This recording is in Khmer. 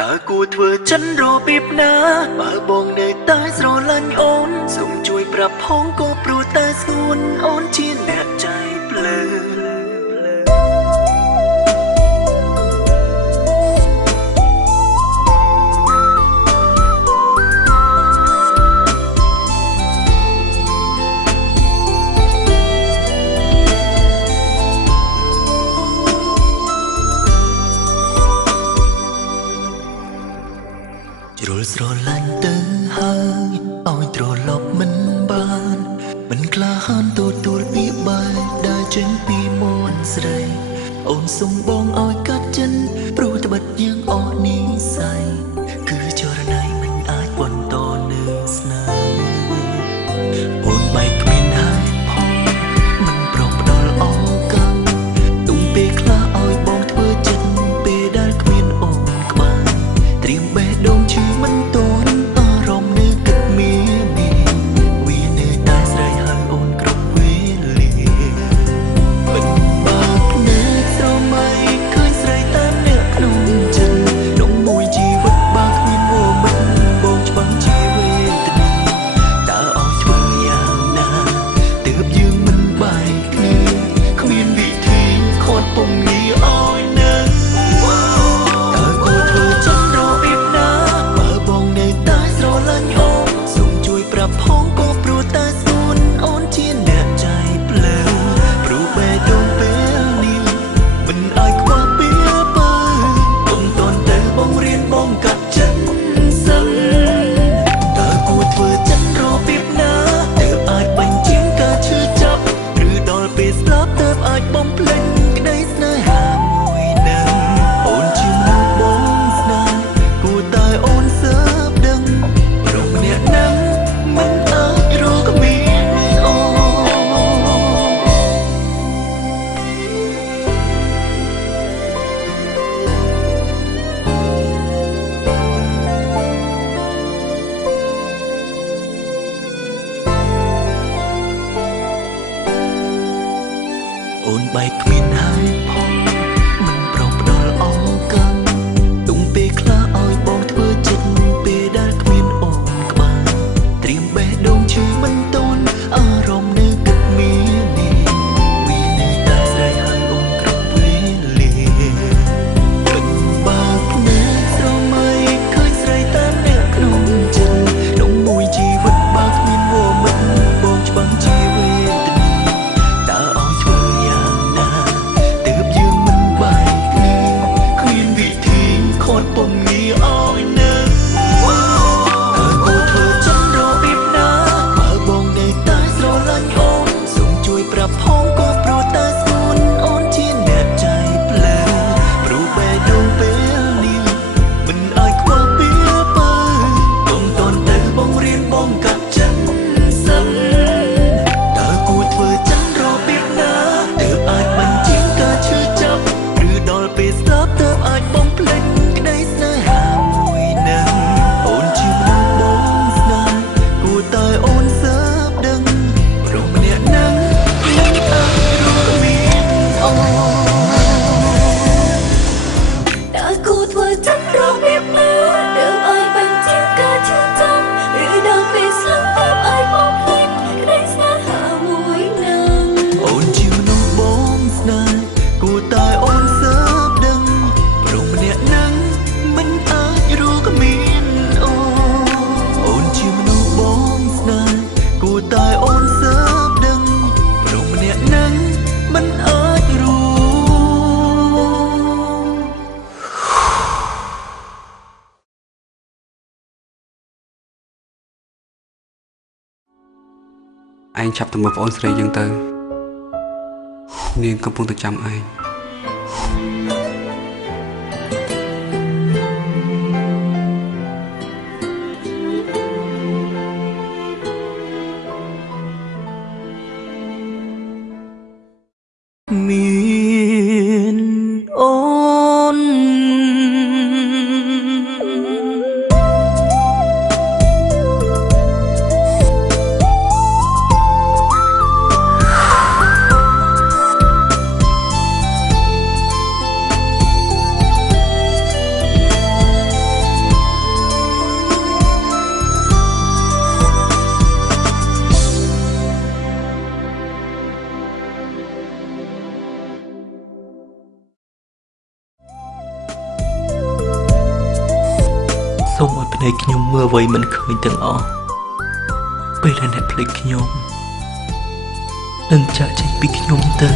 តើគួរធ្វើចិនរបៀបណាបើបងនៅតែស្រឡាញ់អូនសូមជួយប្រាប់ផងក៏ព្រោះតែស្ងួនអូនជាអ្នកใจភ្លើជ្រុលស្រឡាញ់ទៅហើយឲ្យត្រឡប់មិនបានមិនក្លាហានទទួលពីបាយដែលចេញពីមាត់ស្រីអូនសុំបងឲ្យកាត់ចិនព្រោះត្បិតយើងអស់និស្ស័យគឺចរណៃមិនអាចបន្តនឹងស្នេហ៍អូនបែកគ្មានហើយផងមិនប្រំផ្ដល់អកាំទុំពេលខ្លះឲ្យបងធ្វើចិត្តពេលដែលគ្មានអូនក្បែរត្រៀមបេះដូងឈឺមិនតន់អារម្មណ៍នៅគិតមានវានៅតែស្រ័យហើយអូនគ្រប់វេលាមិនបើកភ្នែកស្រមៃឃើញស្រីតាមអ្នកក្នុងចិត្តក្នុងមួយជីវិតបើគ្មានវមិត្តបងច្បាំងជាវេទនាតើឲ្យធ្វើយ៉ាងណាទើបយើងមិនបែកគ្នាគ្មានវិធីខាត់ពំនីឲ្យនៅតើគួរធ្វើចិនរបៀបណាបើបងនៅតែស្រឡាញ់អូនសូមជួយប្រាប់ផងក៏ព្រោះតែស្ងួនអូនជាអ្នកใจភ្លើងព្រោះបេះដូងពេលនេះមិនអាចខ្វះពេលបើទុំតន់ទៅបងរៀនបងកាត់ចិត្តសិនតើគួរធ្វើចិនរបៀបណាទើបអាចបញ្ជាការឈឺចាប់ឬដល់ពេលស្លាប់ទើបអាចបំភ្លេចក្តីស្នេហាមួយនឹងអូនជាមនុស្សបងស្នេហ៍គួរតែអូនសើបដឹងរងម្នាក់នឹងមិនអាចរកគ្មានអូអូនបែកគ្មានហើយផងមិនប្រំផ្ដល់អកាំទុំពេលខ្លះឲ្យបងធ្វើចិត្តពេលដែលគ្មានអូនក្បែរត្រៀមបេះដូងឈឺមិនតន់អារម្មណ៍នៅគិតមានវានៅតែស្រ័យហើយអូនគ្រប់វេលាមិនបើកភ្នែកស្រមៃឃើញស្រីតាមអ្នកក្នុងចិត្តក្នុងមួយជីវិតបើគ្មានវមិត្តបងច្បាំងជាវេទនាតើឲ្យធ្វើយ៉ាងណាទើបយើងមិនបែកគ្នាគ្មានវិធីខាត់ពំនីឲ្យនៅតើគួរធ្វើចិនរបៀបណាបើបងនៅតែស្រឡាញ់អូនសូមជួយប្រាប់ផងក៏ព្រោះតែស្ងួនអូនជាអ្នកใจភ្លើងព្រោះបេះដូងពេលនេះមិនអាចខ្វះពេលបើទុំតន់ទៅបងរៀនបងកាត់ចិត្តសិនតើគួរធ្វើចិនរបៀបណាទើបអាចបញ្ជាការឈឺចាប់ឬដល់ពេលស្លាប់ទើបអាចបំភ្លេចក្តីស្នេហាមួយនឹងអូនជាមនុស្សបងស្នេហ៍គួរតែអូនសើបដឹងព្រោះម្នាក់នឹងមិនអាចរកមានអូតើគួរធ្វើចិនរបៀបណាទើបឲ្យបញ្ជាការឈឺចាប់ឬដល់ពេលស្លាប់ទើបអាចបំភ្លេចក្តីស្នេហាមួយនឹង អូនជាមនុស្សបងស្នេហ៍គួរតែអូនសើបដឹងព្រោះម្នាក់នឹងមិនអាចរកមានអូនជាមនុស្សបងស្នេហ៍គួរតែអូនសើបដឹងព្រោះម្នាក់នឹងមិនអាចរកឯងឆាប់ទៅមើលប្អូនស្រីយើងទៅនាងកំពុងតែចាំឯងមានអូន ត ភ្នែកខ្ញុំមើលអ្វីមិនឃើញទាំងអស់ពេលដែលអ្នកភ្លេចខ្ញុំនឹងចាក់ចេញពីខ្ញុំទៅ